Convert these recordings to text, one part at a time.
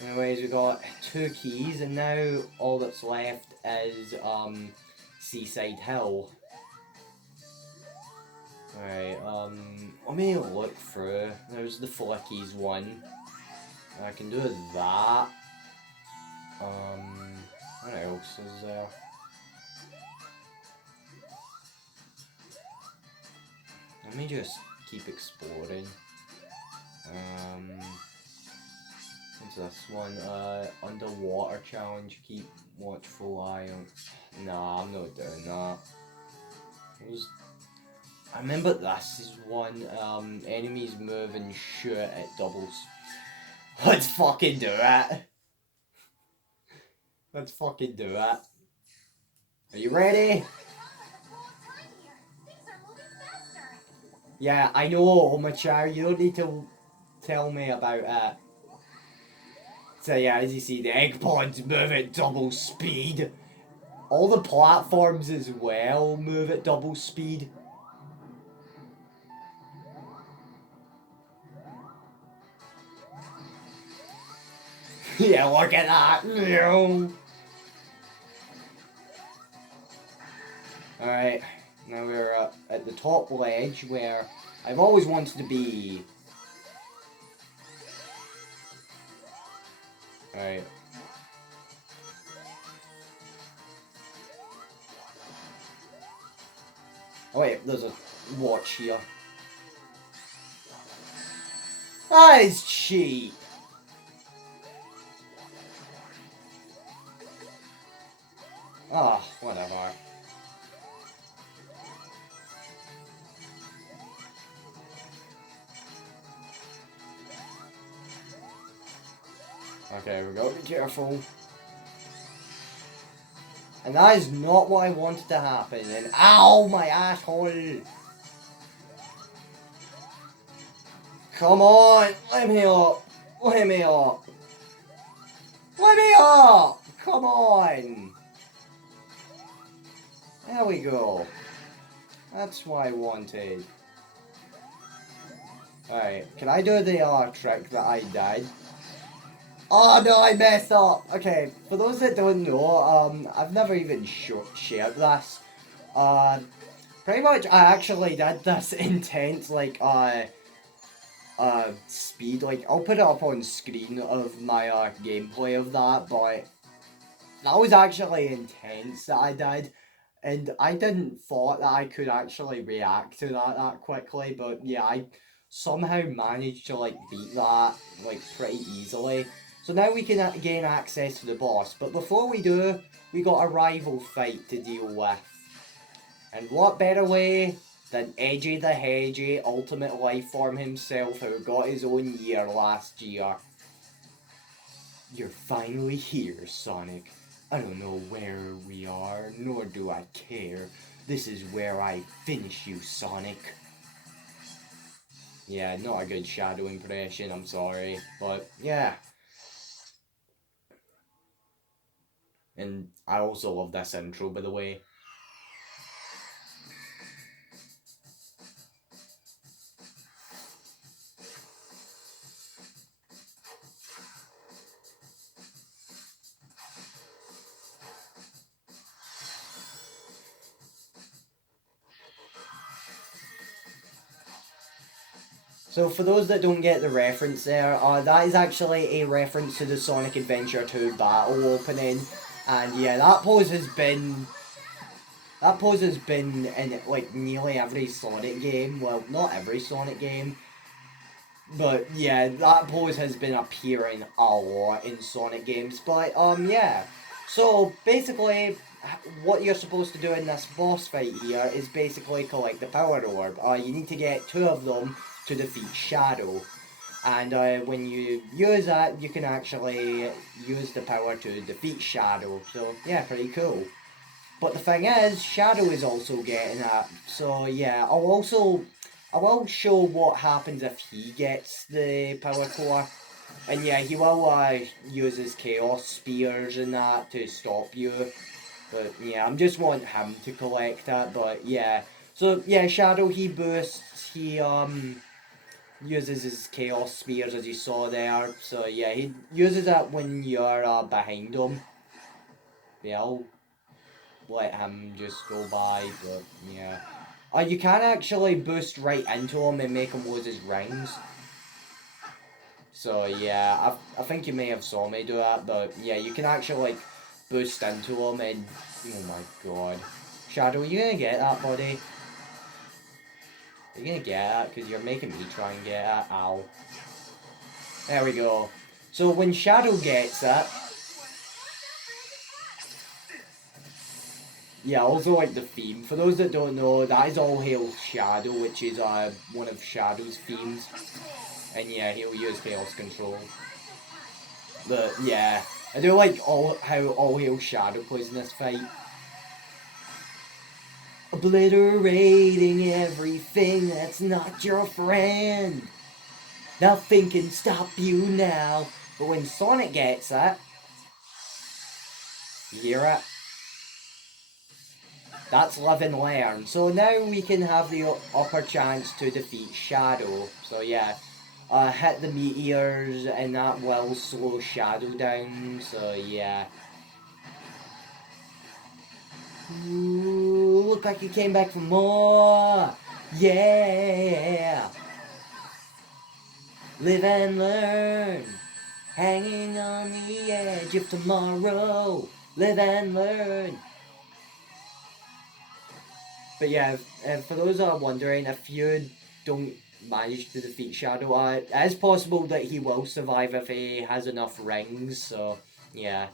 Anyways, we got 2 keys, and now all that's left is Seaside Hill. Alright, let me look through. There's the Flickies one. I can do that. What else is there? Let me just keep exploring. What's this one? Underwater challenge. Keep watchful eye on. Nah, I'm not doing that. I remember this is one. Enemies move and shoot at doubles. Let's fucking do it. Let's fucking do it. Are you ready? Yeah, I know, Omachar, you don't need to tell me about it. So yeah, as you see, the egg pods move at double speed. All the platforms as well move at double speed. Yeah, look at that. Alright, now we're at the top ledge where I've always wanted to be. Alright. Oh wait, there's a watch here. That is cheap. Ah, oh, whatever. Okay, we gotta be careful. And that is not what I wanted to happen. And ow, my asshole! Come on, let me up! Let me up! Let me up! Come on! There we go. That's what I wanted. Alright, can I do the trick that I did? Oh no, I messed up! Okay, for those that don't know, I've never even shared this. Pretty much I actually did this intense, like, speed. Like, I'll put it up on screen of my, gameplay of that, but that was actually intense that I did. And I didn't thought that I could actually react to that quickly, but yeah, I somehow managed to, like, beat that, like, pretty easily. So now we can gain access to the boss, but before we do, we got a rival fight to deal with. And what better way than Edgy the Hedgy, ultimate lifeform himself, who got his own year last year. You're finally here, Sonic. I don't know where we are, nor do I care. This is where I finish you, Sonic. Yeah, not a good Shadow impression, I'm sorry. But, yeah. And I also love this intro, by the way. So for those that don't get the reference there, that is actually a reference to the Sonic Adventure 2 battle opening. And yeah, that pose has been in like nearly every Sonic game. Well, not every Sonic game. But yeah, that pose has been appearing a lot in Sonic games. But yeah. So basically, what you're supposed to do in this boss fight here is basically collect the power orb. You need to get 2 of them to defeat Shadow. And when you use that, you can actually use the power to defeat Shadow. So yeah, pretty cool. But the thing is, Shadow is also getting it. So yeah, I will show what happens if he gets the power core. And yeah, he will use his Chaos Spears and that to stop you. But yeah, I'm just wanting him to collect that. But yeah, so yeah, Shadow, he boosts, uses his Chaos Spears as you saw there. So yeah, he uses that when you're behind him. Yeah, I'll let him just go by, but yeah. You can actually boost right into him and make him lose his rings. So yeah, I think you may have saw me do that, but yeah, you can actually like boost into him and oh my god. Shadow, you gonna get that, buddy? You're gonna get that because you're making me try and get that. Ow. There we go. So when Shadow gets it, yeah, also like the theme. For those that don't know, that is All Hail Shadow, which is one of Shadow's themes. And yeah, he'll use Chaos Control. But yeah, I do like how All Hail Shadow plays in this fight. Obliterating everything that's not your friend. Nothing can stop you now. But when Sonic gets it, you hear it? That's live and learn. So now we can have the upper chance to defeat Shadow. So yeah, hit the meteors and that will slow Shadow down. So yeah. Ooh, look like he came back for more. Yeah. Live and learn. Hanging on the edge of tomorrow. Live and learn. But yeah, for those that are wondering, if you don't manage to defeat Shadow, it is possible that he will survive if he has enough rings, so yeah.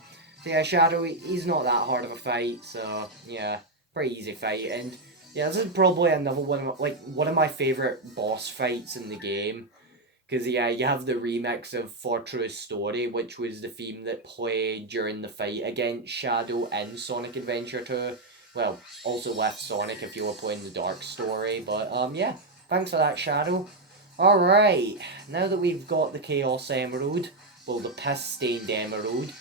So yeah, Shadow, he's not that hard of a fight, so yeah, pretty easy fight. And yeah, this is probably another one of my favourite boss fights in the game. Because yeah, you have the remix of For True Story, which was the theme that played during the fight against Shadow in Sonic Adventure 2. Well, also with Sonic if you were playing the Dark Story, but yeah, thanks for that, Shadow. Alright, now that we've got the Chaos Emerald, well, the Piss-stained Emerald,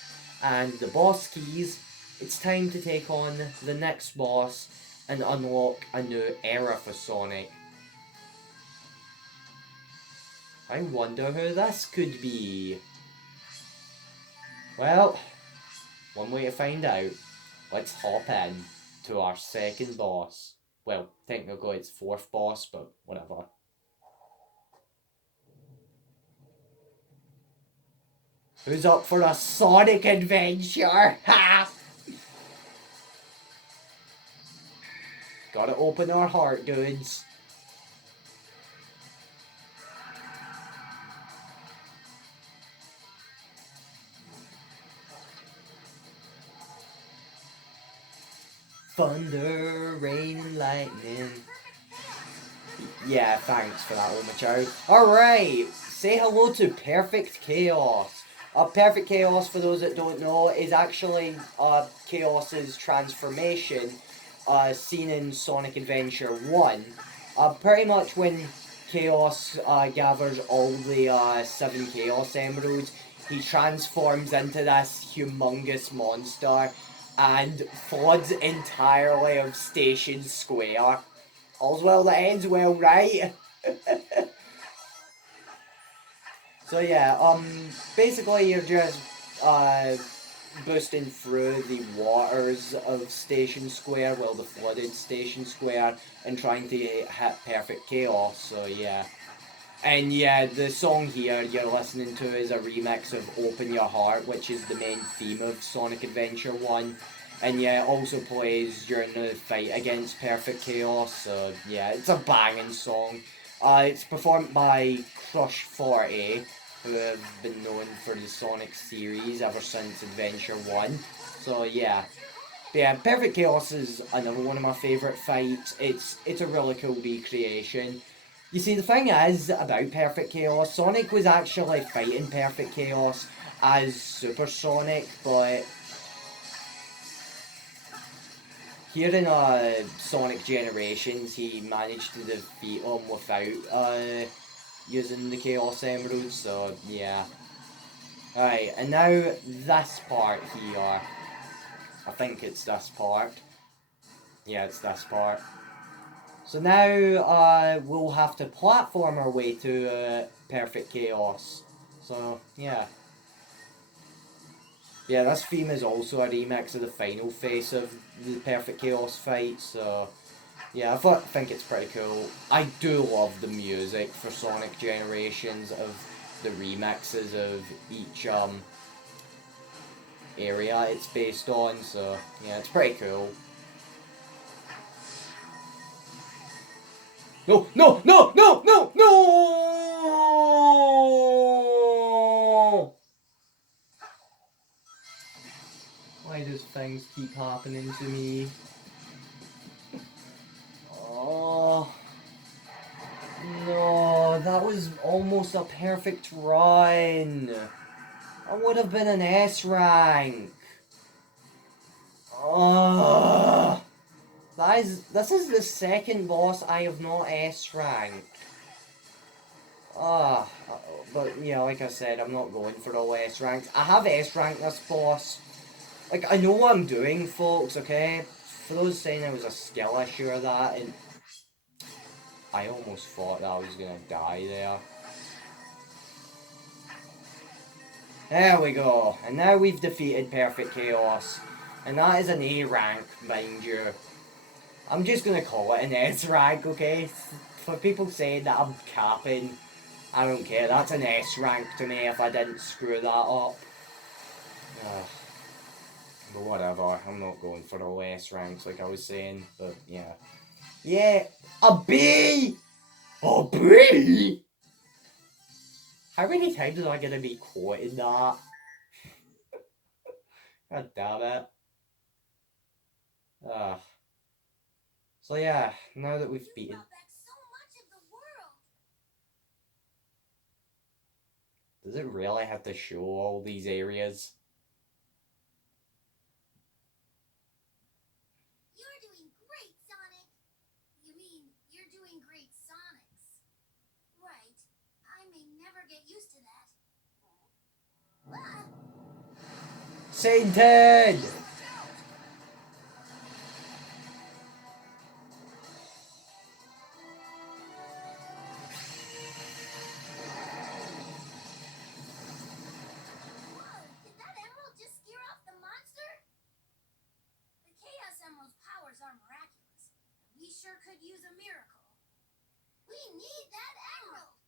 and the boss keys, it's time to take on the next boss and unlock a new era for Sonic. I wonder who this could be. Well, one way to find out. Let's hop in to our second boss. Well, technically it's fourth boss, but whatever. Who's up for a Sonic adventure? Ha! Gotta open our heart, dudes. Thunder, rain, and lightning. Yeah, thanks for that, Omacho. Alright, say hello to Perfect Chaos. Perfect Chaos, for those that don't know, is actually Chaos's transformation seen in Sonic Adventure 1. Pretty much when Chaos gathers all the 7 Chaos Emeralds, he transforms into this humongous monster and floods entirely of Station Square. All's well that ends well, right? So yeah, basically you're just uh, boosting through the waters of Station Square, well, the flooded Station Square, and trying to hit Perfect Chaos. So yeah. And yeah, the song here you're listening to is a remix of Open Your Heart, which is the main theme of Sonic Adventure 1. And yeah, it also plays during the fight against Perfect Chaos, so yeah, it's a banging song. It's performed by Crush 40, who have been known for the Sonic series ever since Adventure 1. So yeah. But yeah, Perfect Chaos is another one of my favourite fights. It's a really cool recreation. You see, the thing is about Perfect Chaos, Sonic was actually fighting Perfect Chaos as Super Sonic, but here in Sonic Generations, he managed to defeat him without using the Chaos Emeralds, so yeah. Alright, and now this part here. I think it's this part. Yeah, it's this part. So now we'll have to platform our way to Perfect Chaos. So yeah. Yeah, this theme is also a remix of the final phase of the Perfect Chaos fight, so yeah, think it's pretty cool. I do love the music for Sonic Generations of the remixes of each area it's based on, so yeah, it's pretty cool. No, no, no, no, no, no! Why does things keep happening to me? Oh, no, that was almost a perfect run. I would have been an S rank. Oh, this is the second boss I have not S ranked. Ah, but yeah, like I said, I'm not going for all S ranks. I have S ranked this boss. Like, I know what I'm doing, folks, okay? For those saying it was a skill issue or that, and I almost thought that I was gonna die there. There we go, and now we've defeated Perfect Chaos, and that is an A rank, mind you. I'm just gonna call it an S rank, okay? For people saying that I'm capping, I don't care, that's an S rank to me if I didn't screw that up. Ugh. But whatever, I'm not going for the S ranks like I was saying, but yeah. Yeah, a B! A B! How many times am I gonna be quoting that? God damn it. Ugh. So yeah, now that we've beaten... Does it really have to show all these areas? You're doing great, Sonic. You mean you're doing great, Sonics. Right. I may never get used to that. Ah! Sainted! Did that emerald just scare off the monster? The Chaos Emerald's powers are miraculous. We sure could use a miracle. We need that emerald!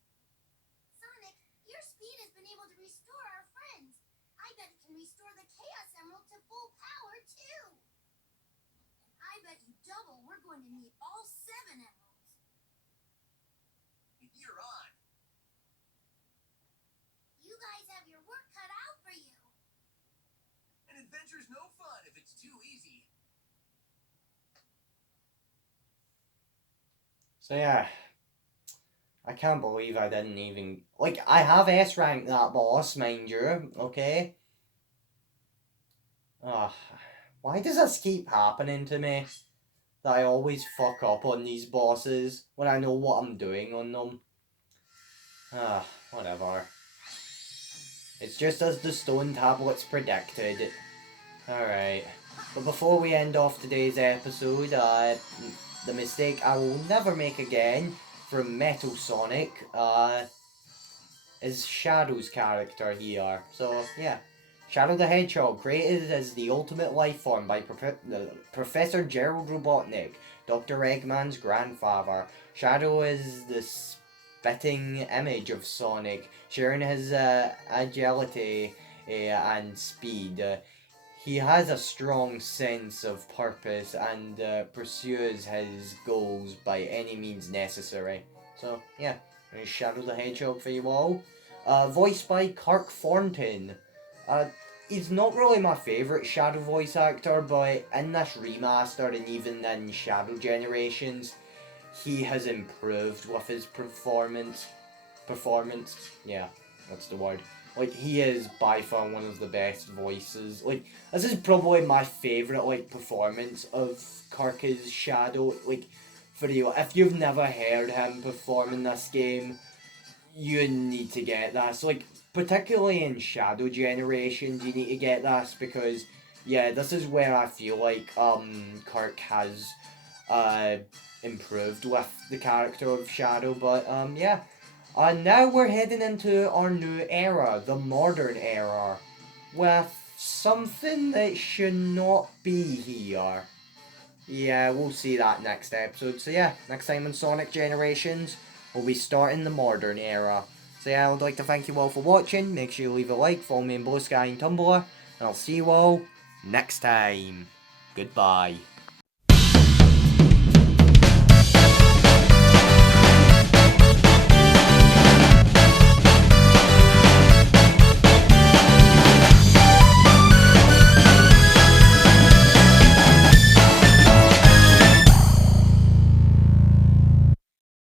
Sonic, your speed has been able to restore our friends. I bet it can restore the Chaos Emerald to full power, too. And I bet you double we're going to need all 7 emeralds. You're on. You guys have your work cut out for you. An adventure's no fun if it's too easy. So yeah. I can't believe I didn't even... Like, I have S ranked that boss, mind you, okay? Ugh. Why does this keep happening to me? That I always fuck up on these bosses when I know what I'm doing on them. Whatever. It's just as the stone tablets predicted. Alright. But before we end off today's episode, the mistake I will never make again from Metal Sonic, is Shadow's character here. So, yeah. Shadow the Hedgehog, created as the ultimate life form by Professor Gerald Robotnik, Dr. Eggman's grandfather. Shadow is the spitting image of Sonic, sharing his agility and speed. He has a strong sense of purpose and pursues his goals by any means necessary. So, yeah, there's Shadow the Hedgehog for you all. Voiced by Kirk Thornton. He's not really my favourite Shadow voice actor, but in this remaster and even in Shadow Generations, he has improved with his performance. Yeah, that's the word. Like, he is by far one of the best voices. Like, this is probably my favourite, like, performance of Kirk as Shadow. Like, for you, if you've never heard him perform in this game, you need to get this. Like, particularly in Shadow Generations, you need to get this because, yeah, this is where I feel like Kirk has improved with the character of Shadow. But yeah. Now we're heading into our new era, the modern era, with something that should not be here. Yeah, we'll see that next episode. So yeah, next time on Sonic Generations, we'll be starting the modern era. So yeah, I would like to thank you all for watching. Make sure you leave a like, follow me on BSky and Tumblr, and I'll see you all next time. Goodbye.